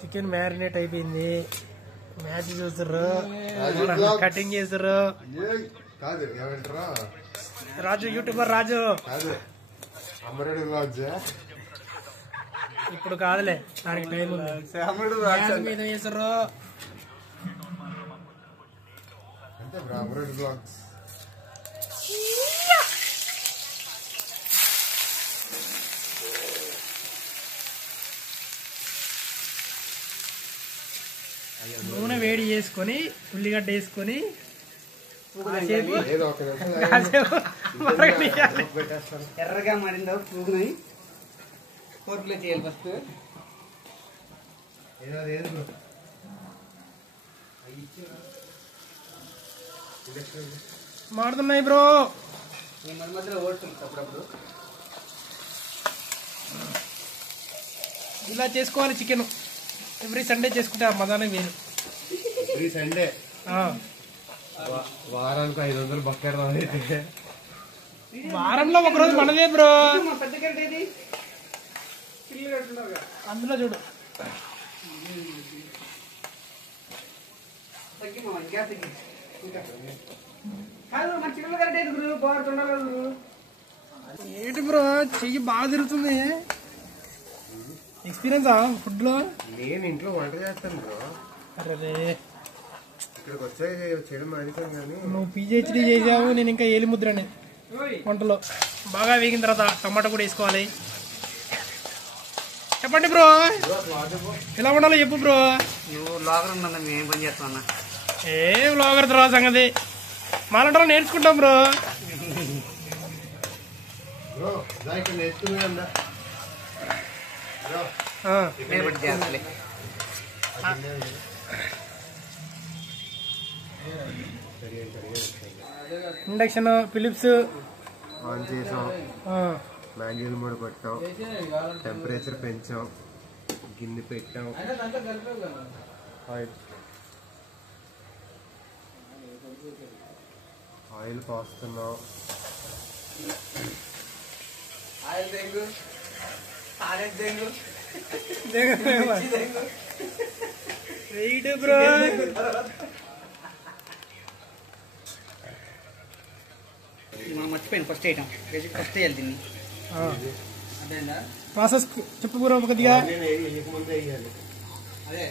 Chicken marinate అయిపోయింది. Match చూసారు, cutting చేసారు. రాజు యూట్యూబర్ రాజు. ఇప్పుడు కాదులే, దానికి టైం ఉంది. మీద చేసారు. నూనె వేడి చేసుకొని ఉల్లిగడ్డ వేసుకొని ఎర్రగా మరిందో పురుగుని కోర్టులో చేయాలి. ఫస్ట్ మాడుతున్నాయి బ్రో. మధ్య మధ్యలో ఓడుతుంది అప్పుడప్పుడు. ఇలా చేసుకోవాలి చికెన్. ఎవ్రీ సండే చేసుకుంటే ఆ మజానే వేరు. ఎవ్రీ సండే వారానికి 500 బక్కెట్ అయితే వారంలో ఒకరోజు మనదే బ్రో. పెద్ద గంట ఏది అందులో చూడు. ఏంటి బ్రో చెయ్యి బాగా తిరుగుతుంది. ఎక్స్పీరియన్సా ఫుడ్ లో? నేను ఇంట్లో వంట చేస్తాను బ్రో. అరే ఇక్కడికి వచ్చాక చేయడం మానేశాను కానీ. నువ్వు పిహెచ్డి చేసావు, నేను ఇంకా ఏలి ముద్రని వంటలో. బాగా వేగిన తర్వాత టమాటా కూడా వేసుకోవాలి. చెప్పండి బ్రో, ఎలా ఉండాలో చెప్పు బ్రో. నువ్వు లాగర్ ఉన్నా మేము ఏం పని చేస్తామన్నా? ఏ వ్లాగర్ తర్వాత సంగతి మాలంటారా నేర్చుకుంటాం బ్రో. ఇండక్షన్ ఫిలిప్స్ ఆన్ చేసాం, మాన్యువల్ మోడ్ పెట్టాం, టెంపరేచర్ పెంచాం, గిన్నె పెట్టాం, ఆయిల్ పోస్తున్నాం. Wait bro. మనం మర్చిపోయింది ఫస్ట్ ఐటమ్. ఫస్ట్ వేయాలి దీన్ని. ప్రాసెస్ చెప్పు బ్రో కొద్దిగా. అదే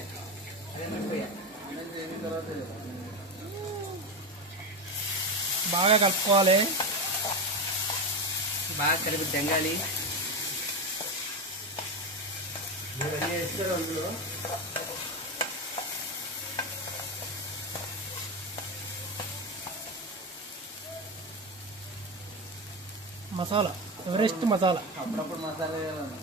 బాగా కలుపుకోవాలి. బాగా కలిపి దంగాలి. మసాలా ఎవరెస్ట్ మసాలా. అప్పుడప్పుడు మసాలా వేయాలన్నా.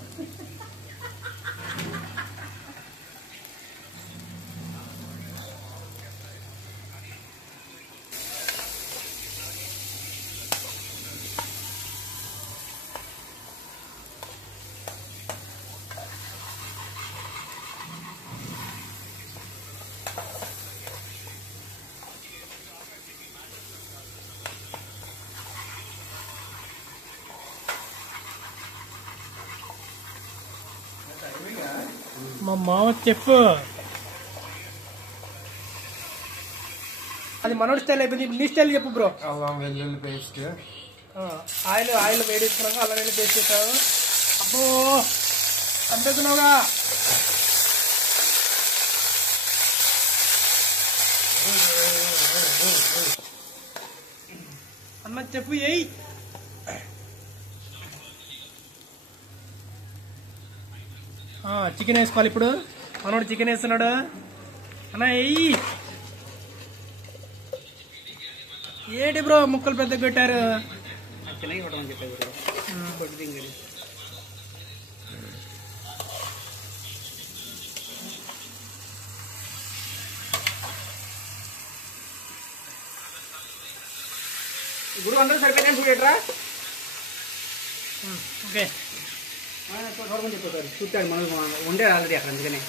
మా మామ చెప్పు. అది మనోడి స్టైల్ అయిపోయింది. నీ స్టైల్ చెప్పు బ్రో. అల్లం వెల్లుల్లి పేస్ట్, ఆయిల్ వేడేసుకున్నాక అల్లం వెల్లుల్లి పేస్ట్ చేస్తావు. అబ్బో చంపేస్తున్నావుగా. అన్న చెప్పు ఎయ్. చికెన్ వేసుకోవాలి ఇప్పుడు. మనోడు చికెన్ వేస్తున్నాడు. అన్న ఎయ్యి. ఏంటి బ్రో ముక్కలు పెద్దగా పెట్టారు? చిన్నగా ఇవ్వడం చెప్పారు. గురు అందరూ సరిపోయినా చూడట్రా. ఓకే చెప్పారు చూస్తాడు. మనం ఉండే ఆల్రెడీ అక్కడ, అందుకనే.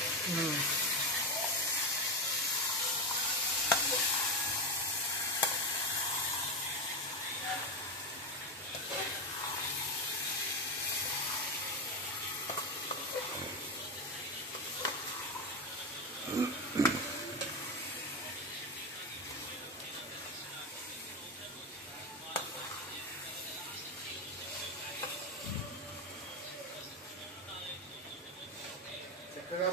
చక్కగా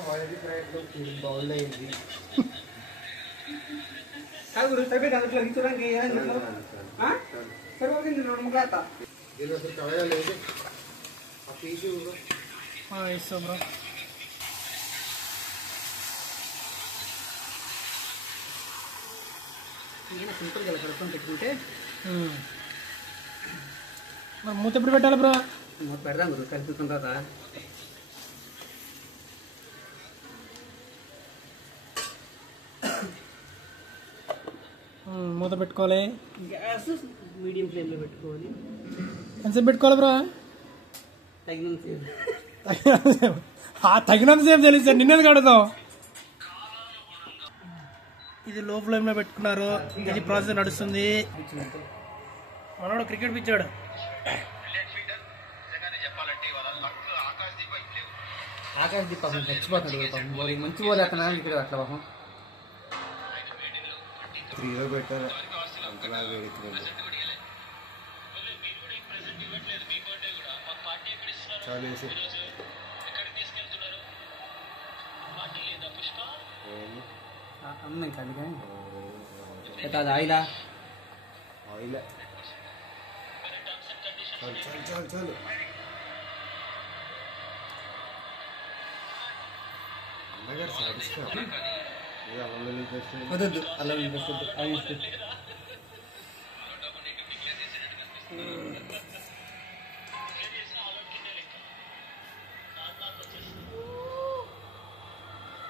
మొదటి ప్రయత్నం బౌల్ అయింది. సరిపోయింది అందులో చూడడానికి సరిపోతుంది 2 ముక్కలు వేస్తా. దీని అసలు కలగలేదు ఆ పీసు ఇస్తాం బ్రో. సింపుల్గా కలుపుకొని పెట్టుకుంటే మరి మూత ఎప్పుడు పెట్టాలి బ్రో? మూత పెడదాం గురు కలుపుకున్న తర్వాత. మూత పెట్టుకోవాలి. గ్యాస్ మీడియం ఫ్లేమ్లో పెట్టుకోవాలి. ఎంతసేపు పెట్టుకోవాలి బ్రో? తగినంతసేపు. తగినంతసేపు తెలుసు సార్, నిన్నది కడతాం. ఇది లో ఫ్లేమ్ లో పెట్టుకున్నారు. ఇది ప్రాసెస్ నడుస్తుంది. మనోడు క్రికెట్ పిచ్చాడు. ఆకాశ దీప్ పాపం చచ్చిపోతున్నాడు. పాపం మంచి పోలే అతను ఇక్కడ అట్లా పాపం 3లో పెట్టారు అంతలా వేడుతుంది. చాలు వేసి అమ్మ ఇంకా అది కానీ అది ఆయిలా ఆయిల్ చాలు చాలు చాలు చాలు. అన్నగారు సాధిస్తారు. వద్దు అలా వద్దు ఆయిల్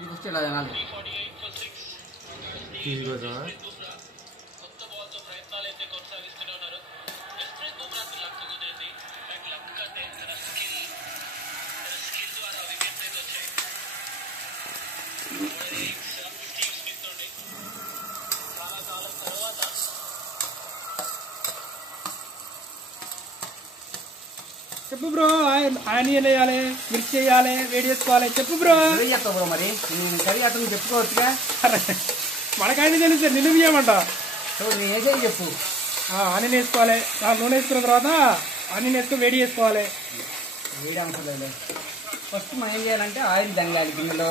ఇది వస్తే ఇలా తినాలి. తీసుకొచ్చా చెప్పు బ్రో. ఆనియన్ వేయాలి, మిర్చి వేయాలి, వేడి చేసుకోవాలి. చెప్పు బ్రో. చెప్తావు బ్రో. మరి నేను కర్రీ అతను చెప్పుకోవచ్చుగా. మనకాయని తెలుసు సార్, నిన్ను చేయమంట. నేను వేసేది చెప్పు. ఆనియన్ వేసుకోవాలి. నూనె వేసుకున్న తర్వాత ఆనియన్ వేసుకొని వేడి చేసుకోవాలి. వేడి అవసరం లేదు. ఫస్ట్ మనం ఏం చేయాలంటే ఆయిల్ దంగాలి గిన్నెలో.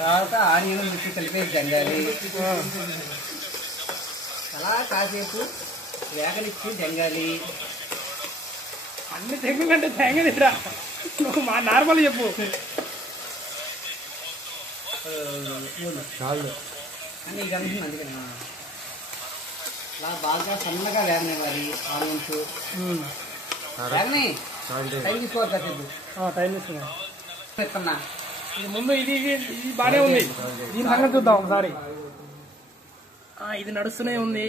తర్వాత ఆనియన్ మిర్చి కలిపేసి దంగాలి. అలా కాసేపు వేగనిచ్చి దంగాలి. అన్ని తెంగంటే తెంగదిరా. నువ్వు మా నార్మల్ చెప్పు. చాలు అని ఇక అంటుంది. అందుకని అలా బాగా సన్నగా వేగనివ్వాలి ఆనియన్స్. వేగని టైం తీసుకోవాలి కాసేపు. టైం ఇస్తున్నా. చెప్తున్నా ఇది ముందు ఇది బాగానే ఉంది. దీని సంగతి చూద్దాం ఒకసారి. ఇది నడుస్తూనే ఉంది.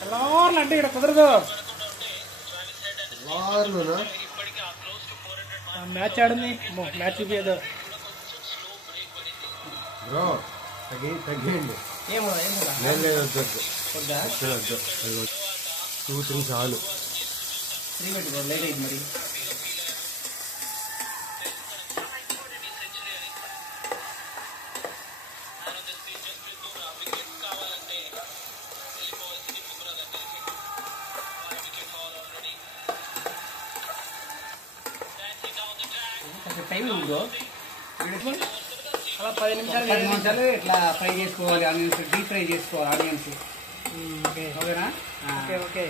తెల్లవారులు అంటే ఇక్కడ కుదరదు. మ్యాచ్ ఆడింది. మ్యాచ్ చూపించదు బ్రో. తగ్గియండి. ఏమో లేదు వద్దు వద్దు 2-3 చాలు. పెట్టుకో లేట్ అయింది మరి. Time bro. అలా 10 నిమిషాలు 10 నిమిషాలు ఇట్లా ఫ్రై చేసుకోవాలి. ఆనియన్స్ డీప్ ఫ్రై చేసుకోవాలి. ఆనియన్స్ ఓకేనా? Okay okay.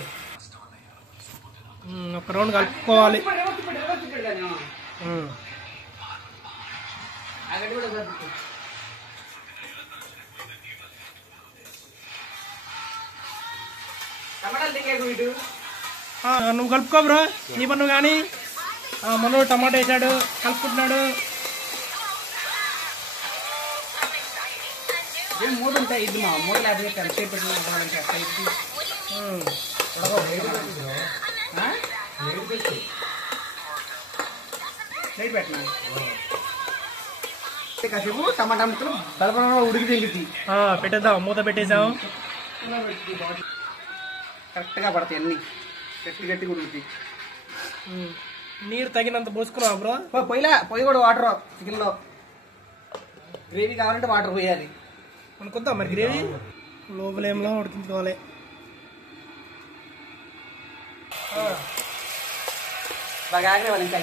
ఒక రౌండ్ కలుపుకోవాలి. నువ్వు కలుపుకో బ్రో. నీ పన్ను కానీ మనోడు టమాటా వేసాడు, కలుపుకుంటున్నాడు. ఏం 3 ఉంటాయి. ఇది మా 3 లేకపోతే కలిసేపు పెట్టుకోవాలంటే అట్లా ఇది ప్లేట్ పెట్టినా కాసేపు టమాటా ముక్కలు బలబల ఉడికి తెంగుతాయి. పెట్టేద్దాం. మూత పెట్టేసాం. కరెక్ట్గా పడతాయి. అన్నీ గట్టి గట్టిగా ఉడుకుతాయి. నీరు తగినంత పోసుకున్నావా బ్రో? పొయ్యి కూడా వాటర్ చికెన్ లో గ్రేవీ కావాలంటే వాటర్ పోయాలి. అనుకుందా మరి గ్రేవీ లో ఫ్లేమ్లో ఉడికించుకోవాలి. బాగా ఆగరేవాలి. ఇంకా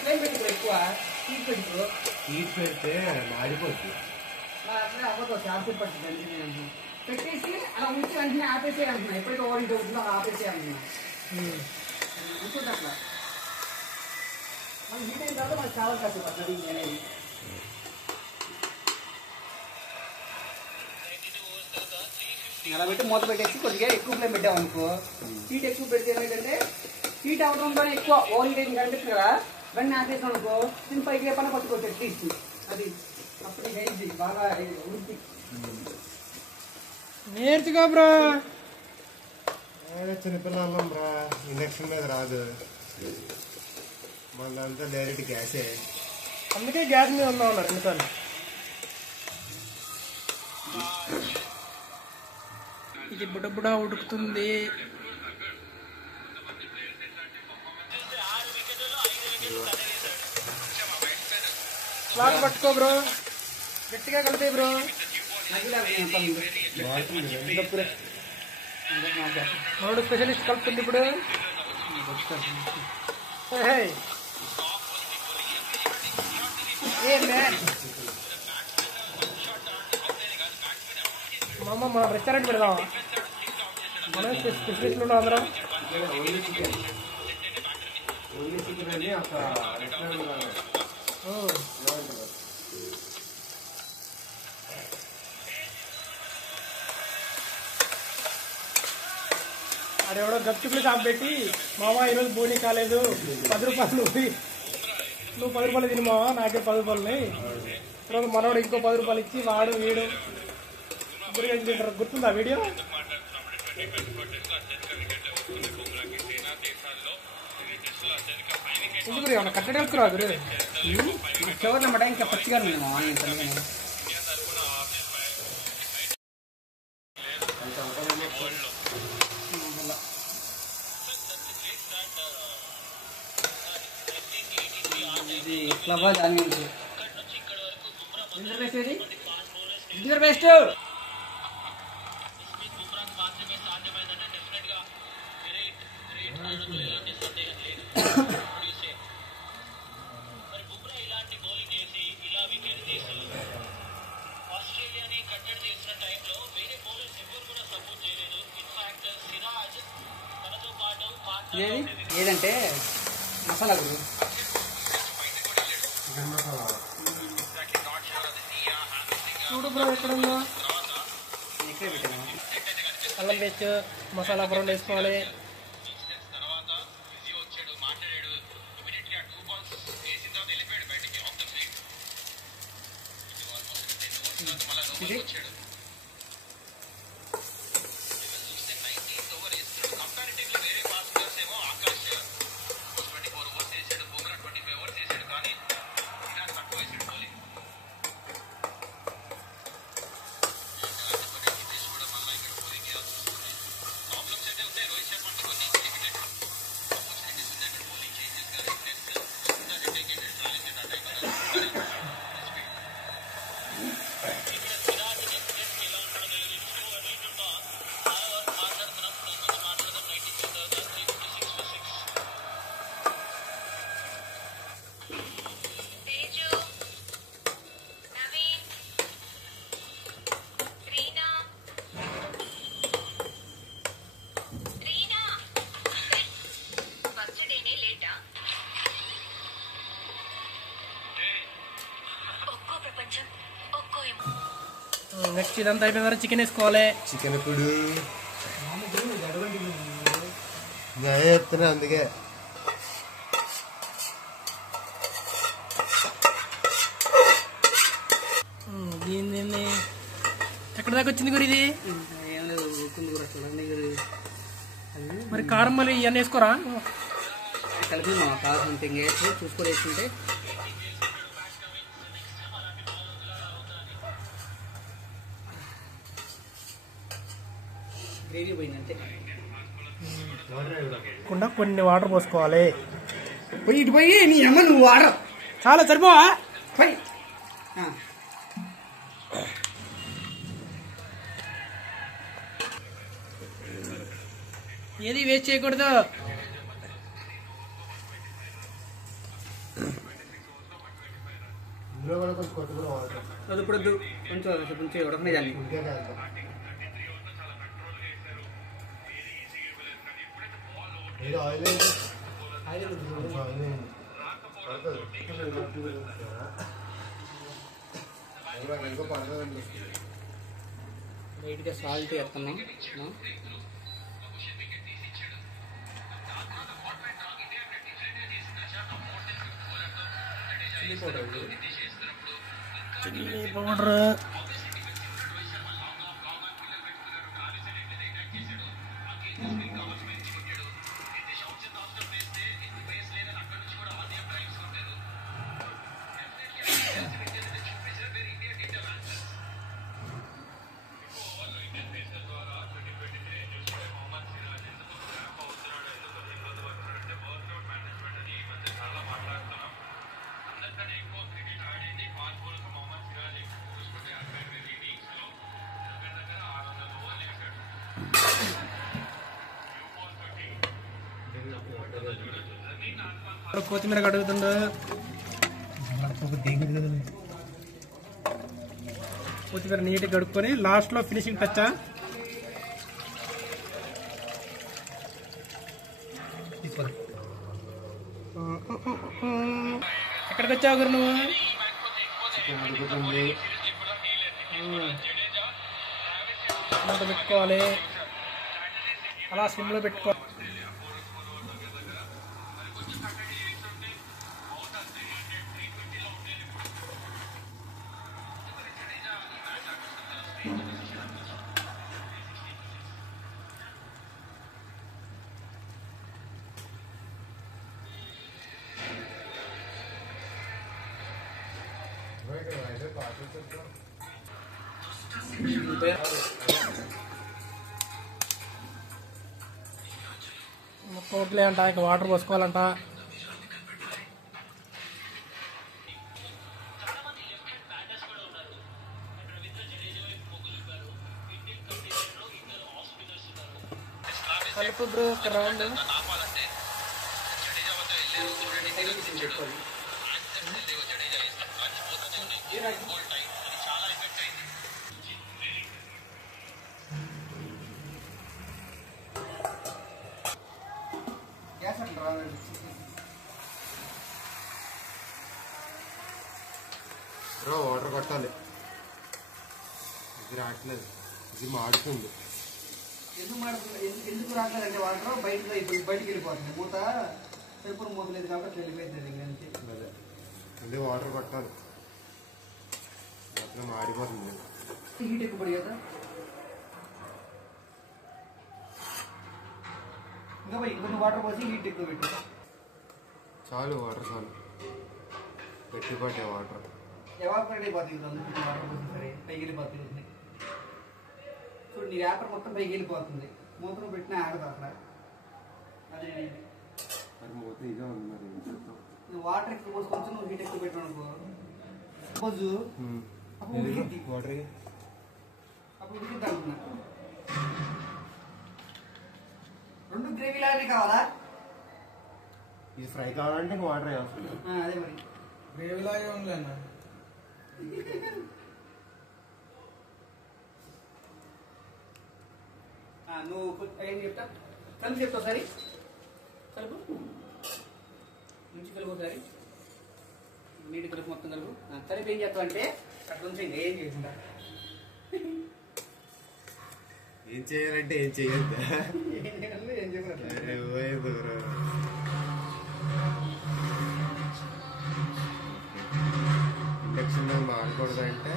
ఫ్లేమ్ పెట్టి ఎక్కువ హీట్ పెడితే మాడిపోద్ది. అవ్వదు చాలాసేపు పడుతుంది. పెట్టేసి అలా ఉంచి వెంటనే ఆపేసే అంటున్నా. ఎప్పటికీ ఓవర్ అవుతుందో అలా ఆపేసే అంటున్నా. ఉంటుంది అట్లా మనం హీట్ అయిన తర్వాత మనకు చాలా కాసేపు పడుతుంది అనేది. అలా పెట్టి మూత పెట్టేసి కొద్దిగా ఎక్కువ ఫ్లేమ్ పెట్టామనుకో, హీట్ ఎక్కువ పెడితే ఏంటంటే హీట్ అవడంతోనే ఎక్కువ ఓవర్ హీట్ అయింది కనిపిస్తుంది కదా, వెంటనే ఆపేసాం అనుకో దీని పైకి ఏ పని పట్టుకోవచ్చు అట్లీస్ట్. అది అప్పుడు అయింది బాగా ఉడికి. నేర్చుకో బ్రో. చిన్నపిల్లలం రా, ఇండక్షన్ మీద రాదు, మనంతా డైరెక్ట్ గ్యాసే. అందుకే గ్యాస్ మీద ఉందా ఉన్నారు ఎందుకని. ఇది బుడబుడా ఉడుకుతుంది. క్లాత్ పట్టుకో బ్రో, గట్టిగా కలిపే బ్రో. మనోడు స్పెషలిస్ట్ కలుపుతుంది ఇప్పుడు. మామ మన రెస్టారెంట్ పెడదాం. మనం స్పెషలిస్ట్లు ఉన్నాం అందరం. అదేవడో గప్చుకులు షాప్ పెట్టి మామ ఈరోజు బోనీ కాలేదు 10 రూపాయలు నువ్వు 10 రూపాయలు తిని మావా నాకే 10 రూపాయలని. తర్వాత మనోడు ఇంకో 10 రూపాయలు ఇచ్చి వాడు వీడు ఇద్దరు తింటారు. గుర్తుందా వీడియో? ఎందుకు ఏమన్నా కట్టడి వెళ్తురాదు చివరి నమ్మట ఇంకా పచ్చిగా ఫ్లవర్ ఆనియన్స్ జింజర్ పేస్ట్ ఏదంటే మసాలా గురు చూడు బ్రో ఎక్కడుందో. అల్లం పేస్ట్ మసాలా పొరం వేసుకోవాలి. నెక్స్ట్ ఇదంతా అయిపోయిన తర్వాత చికెన్ వేసుకోవాలి. చికెన్ ఇప్పుడు చెప్తున్నా అందుకే దీన్ని ఎక్కడి దాకా వచ్చింది గురి ఇది? మరి కారం మళ్ళీ ఇవన్నీ వేసుకోరా? కలిపి మా కావాల్సినంత వేసి చూసుకొని వేసుకుంటే గ్రేవీ పోయిందంటే కుండా కొన్ని వాటర్ పోసుకోవాలి. పోయి ఇటు పోయి నీ అమ్మ నువ్వు వాడరు చాలా సరిపోవా? పోయి ఏది వేస్ట్ చేయకూడదు. ఇందులో కూడా కొంచెం కొద్ది కూడా వాటర్ అది ఇప్పుడు కొంచెం కొంచెం ఉడకనే దాన్ని ఇంకే కాదు. ఏదో ఆయిల్ వేయండి. కొంచెం ఆయిల్ వేయండి. పడుతుంది. ఇంకో పడుతుందండి. లైట్గా సాల్ట్ వేస్తున్నాం. చిల్లీ పౌడర్, కొత్తిమీర కడుగుతుండు. కొత్తిమీర నీట్గా కడుక్కొని లాస్ట్లో ఫినిషింగ్ టచ్చా. ఎక్కడికి వచ్చావు గురు నువ్వు? మూత పెట్టుకోవాలి, అలా సిమ్లో పెట్టుకోవాలి. మొత్తం అంట, ఇంకా వాటర్ పోసుకోవాలంట. కలుపు బ్రో ఒక రౌండ్. వాటర్ కొట్టాలి. ఇది రావట్లేదు, ఇది మాడుతుంది. ఎందుకు రావట్లేదంటే వాటర్ బయటికి వెళ్ళిపోతుంది. మూత ఎప్పుడు మూత లేదు కాబట్టి వెళ్ళిపోతుంది. అదే వాటర్ కొట్టాలి, అట్లా మాడిపోతుంది. హీట్ ఎక్కువ పడి కదా. ఇంకా పోయి ఇంకొన్ని వాటర్ పోసి హీట్ ఎక్కువ పెట్టు. చాలు వాటర్ చాలు, పెట్టిపోతే వాటర్ ఎవాపరేట్ అయిపోతుంది. వాటర్ పోసి సరే పైకి వెళ్ళిపోతుంది. చూడు నీ వ్యాపారం మొత్తం పైకి వెళ్ళిపోతుంది. మూత్రం పెట్టినా ఆడదు అక్కడ. అదే మూత ఇదే ఉంది మరి. నువ్వు వాటర్ ఎక్కువ పోసి కొంచెం నువ్వు హీట్ ఎక్కువ పెట్టావు అనుకో, సపోజు అప్పుడు ఉడికిద్ది. వాటర్ అప్పుడు ఉడికిద్ది అనుకున్నా. రెండు గ్రేవీ లాగానే కావాలా? ఇది ఫ్రై కావాలంటే ఇంకా వాటర్ వేయాల్సింది. అదే మరి గ్రేవీ లాగే ఉంది అన్న. నువ్వు ఏం చెప్తా కలిపి చెప్తావు సరే. కలుపు మంచి కలుపు ఒకసారి నీటి కలుపు మొత్తం కలుపు. కలిపి ఏం చేస్తావు అంటే అట్లా ఉంచి ఇంకా ఏం చేసిందా? ఏం చేయాలంటే ఏం చేయొద్దా? ఏం చేయాలి ఏం చెప్పాలి. ఇండక్షన్ మాడకూడదంటే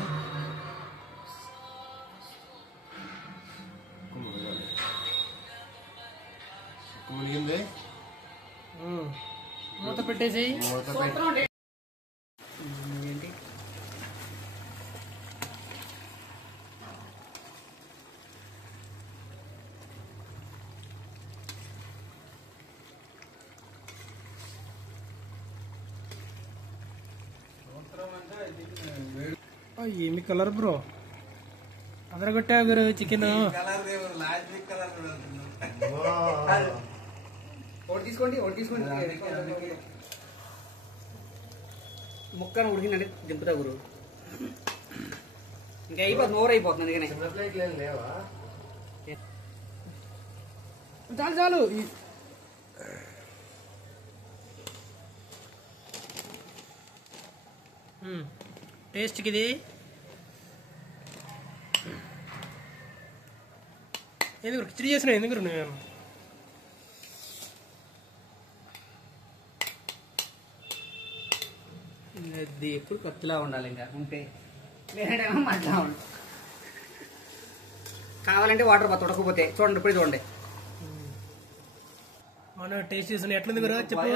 మునిగింది. మూత పెట్టేసి మూత పెట్టి ఏంటి ఏమి కలర్ బ్రో అదరగొట్టా గురు చికెన్ ఒకటి తీసుకోండి ముక్కను ఉడికిందంటే దింపుతా గురు ఇంకా అయిపోతుంది నోరు అయిపోతుంది అందుకనే లేవా చాలు టేస్ట్కి ఇది ఎందుకు కిచడి చేసిన ఎందుకు నేను ఇది ఎప్పుడు కత్తిలా ఉండాలి ఇంకా ఉంటే లేదంటేమో మధ్యలో ఉండాలి కావాలంటే వాటర్ పోతా ఉడకపోతే చూడండి ఇప్పుడు చూడండి మన టేస్ట్ చేసిన ఎట్లుంది గురు చెప్పు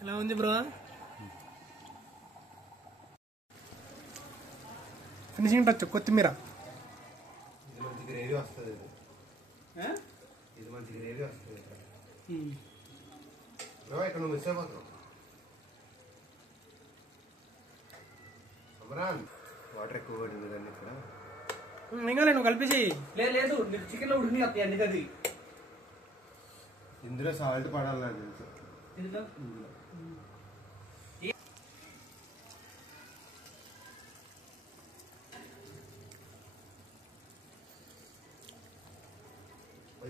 ఎలా ఉంది బ్రో ఫినిషింగ్ టచ్ కొత్తిమీర ఇది మంచి గ్రేవీ వస్తుంది ఇది మంచి గ్రేవీ వస్తుంది ఇక్కడ నువ్వు మిస్ అయిపోతావు అమరాన్ వాటర్ ఎక్కువ పడింది కానీ ఇక్కడ ఇంకా నువ్వు కలిపేసి లేదు మీరు చికెన్ లో ఉడికి వస్తాయి అన్ని కది ఇందులో సాల్ట్ పడాలి నాకు తెలుసు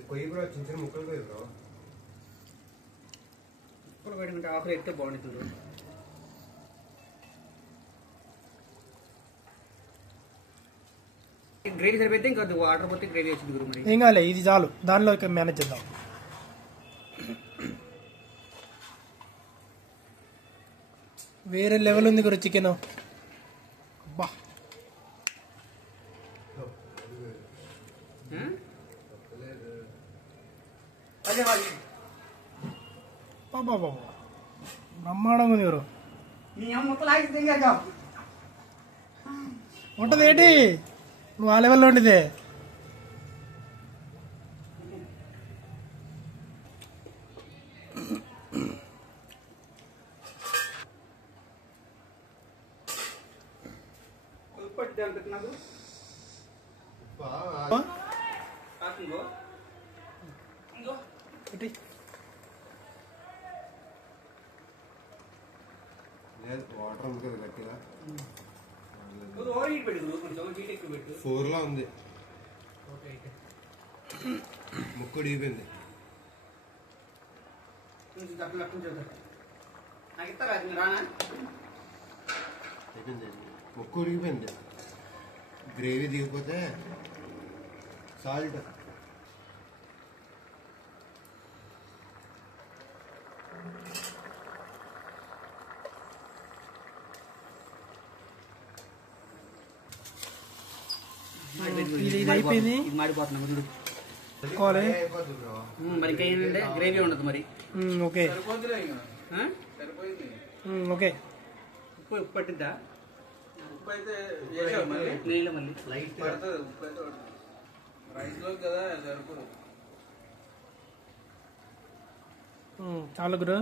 కొయ్యి బ్రో చిన్న చిన్న ముక్కలు కొయ్యి బ్రో ఇప్పుడు పెట్టుకుంటే ఆఫర్ ఎత్తే బాగుంటుంది గ్రేవీ సరిపోతే ఇంకా వాటర్ పోతే గ్రేవీ వచ్చింది గురు మరి ఏం కాలే ఇది చాలు దానిలో మేనేజ్ చేద్దాం వేరే లెవెల్ ఉంది గురు చికెన్ అబ్బా అదే వాళ్ళు బాబా బ్రహ్మాండంగా ఉంది గురు నీ అమ్మ ముక్కలు ఆగి తింగాక ఉంటది ఏంటి నువ్వు ఆ లెవెల్లో ఉండేదే నాకు వాటర్ ఉంది కదా గట్టిగా ఓవర్ హీట్ పెట్టు కొంచెం హీట్ ఎక్కువ పెట్టు 4 లా ఉంది ఓకే ముక్కు డిగిపోయింది కొంచెం తక్కువ లక్షం చూద్దాం నాకు ఇస్తారా అది రానా అయిపోయింది ముక్కు ఉడిగిపోయింది గ్రేవీ దిగిపోతే సాల్ట్ ఇది అయిపోయింది ఇది మాడిపోతున్నాం చూడు అయిపోద్ది బ్రో మరి ఇంకా ఏంటంటే గ్రేవీ ఉండదు మరి ఓకే ఓకే ఉప్పు ఉప్పు పట్టిద్దా ఉప్పు అయితే నీళ్ళు మళ్ళీ లైట్ పడుతుంది ఉప్పు అయితే రైస్ లో కదా సరిపోదు చాలు గురు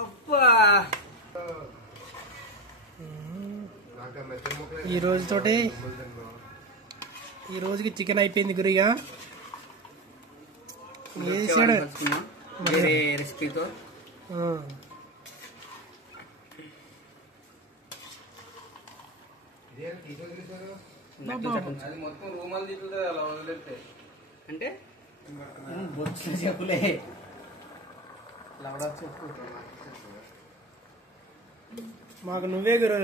అబ్బా నాకు మెత్తని ముక్కలు ఈ రోజుతోటి ఈ రోజుకి చికెన్ అయిపోయింది గురిగా వేసాడు వేరే రెసిపీతో ఇదేం తీసుకొచ్చేసారు అది మొత్తం రూమాలు తిరుగుతుంది అలా వదిలేస్తే అంటే బొచ్చు చెప్పులే లవడా చెప్పు మాకు నువ్వే గురు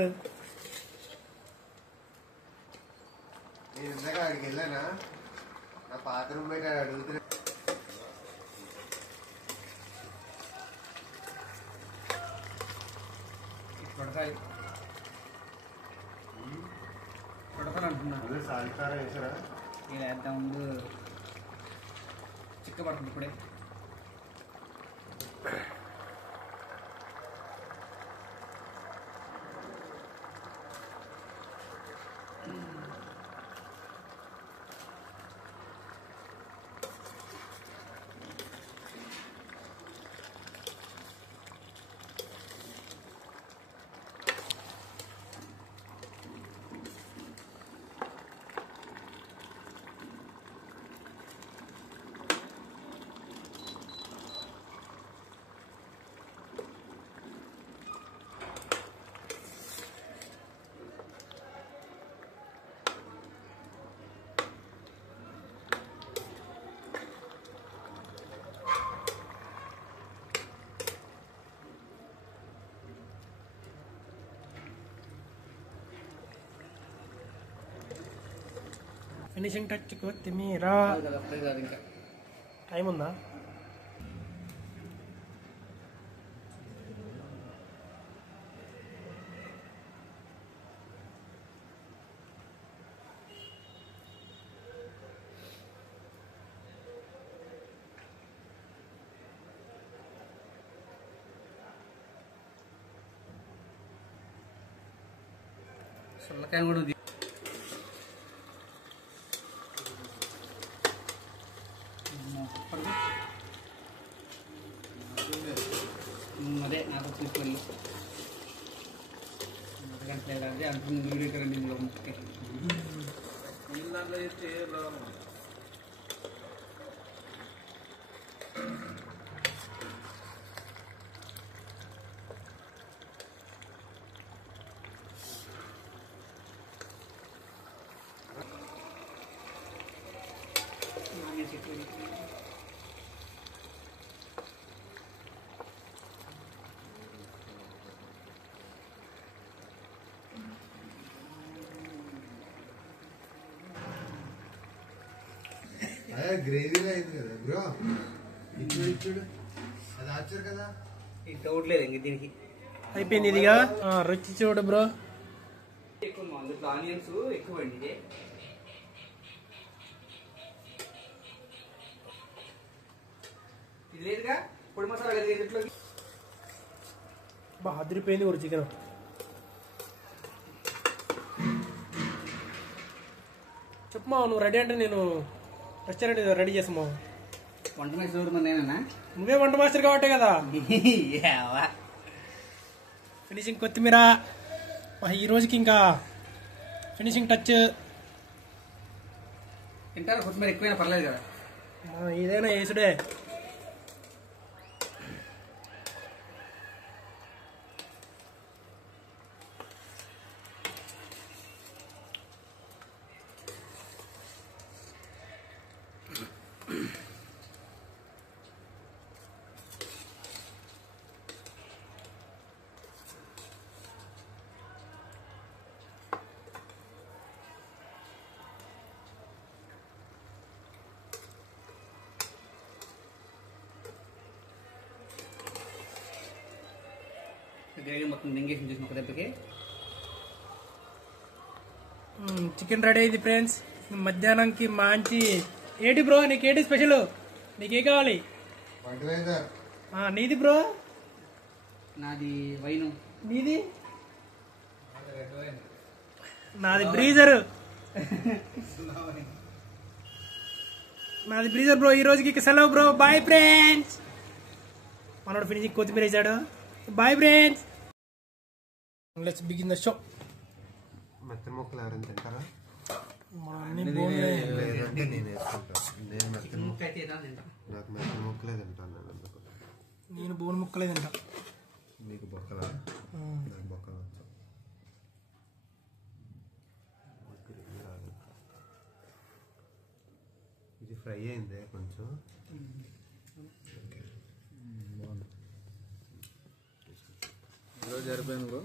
నేను ఇందాక అక్కడికి వెళ్ళానా నా పాత రూమ్ బయట అడుగుతున్నా కొడతాయి కొడతాను అంటున్నాను అదే సాల్ట్ కారం వేసారా ఇలా వేద్దాం ముందు చిక్కబడుతుంది ఇప్పుడే ఫినిషింగ్ టచ్ కొత్తిమీర. కదా ఫ్రై కాదు ఇంకా. టైం ఉందా? సొల్లకాయ కూడా ఉంది. అదే నాకు తీసుకెళ్ళి అదే అంటుంది వీడియో కరెంట్ ఇందులో ముక్కే నీళ్ళు దాంట్లో చేస్తే రావాలి. గ్రేవీలో అయింది కదా బ్రో. ఇచ్చుడు అది ఆచారు కదా. ఇది డౌట్ లేదు ఇంక దీనికి. అయిపోయింది ఇదిగా. రుచి చూడు బ్రో. ఎక్కువ అందులో ఆనియన్స్ ఎక్కువ అండి. ఇది ఇది లేదుగా పొడి మసాలా కదా దీంట్లోకి. బాగా అదిరిపోయింది కూడా చికెన్. చెప్పమా నువ్వు రెడీ అంటే నేను రెస్టారెంట్ రెడీ చేసామా. వంట మీద చూడమని నేనన్నా. నువ్వే వంట మాస్టర్ కాబట్టే కదా. ఫినిషింగ్ కొత్తిమీర ఈ రోజుకి ఇంకా ఫినిషింగ్ టచ్. తింటారు కొత్తిమీర ఎక్కువైనా పర్లేదు కదా. ఏదైనా వేసుడే. గ్రేవీ మొత్తం దింగేసి చూసిన ఒక దెబ్బకి. చికెన్ రెడీ అయింది ఫ్రెండ్స్. మధ్యాహ్నంకి మంచి. ఏంటి బ్రో నీకేంటి స్పెషల్? నీకే కావాలి? నీది బ్రో? నాది వైను. నీది? నాది బ్రీజర్. నాది బ్రీజర్ బ్రో. ఈ రోజుకి సెలవు బ్రో. Bye friends. మనోడు ఫినిషింగ్ కొత్తిమీర వేసాడు. Bye friends. Let's begin the show. మెత్తని ముక్కలు ఎవరైనా తింటారా? లేదంటే నేను వేసుకుంటాను. నేను మెత్తని ముక్క అయితే నాకు మెత్తని ముక్కలే తింటాను నేను. అందుకు నేను బోన్ ముక్కలే తింటా. నీకు బొక్కలా? నాకు బొక్కలు వచ్చావు. ఇది ఫ్రై అయిందే కొంచెం. ఈరోజు సరిపోయింది బ్రో.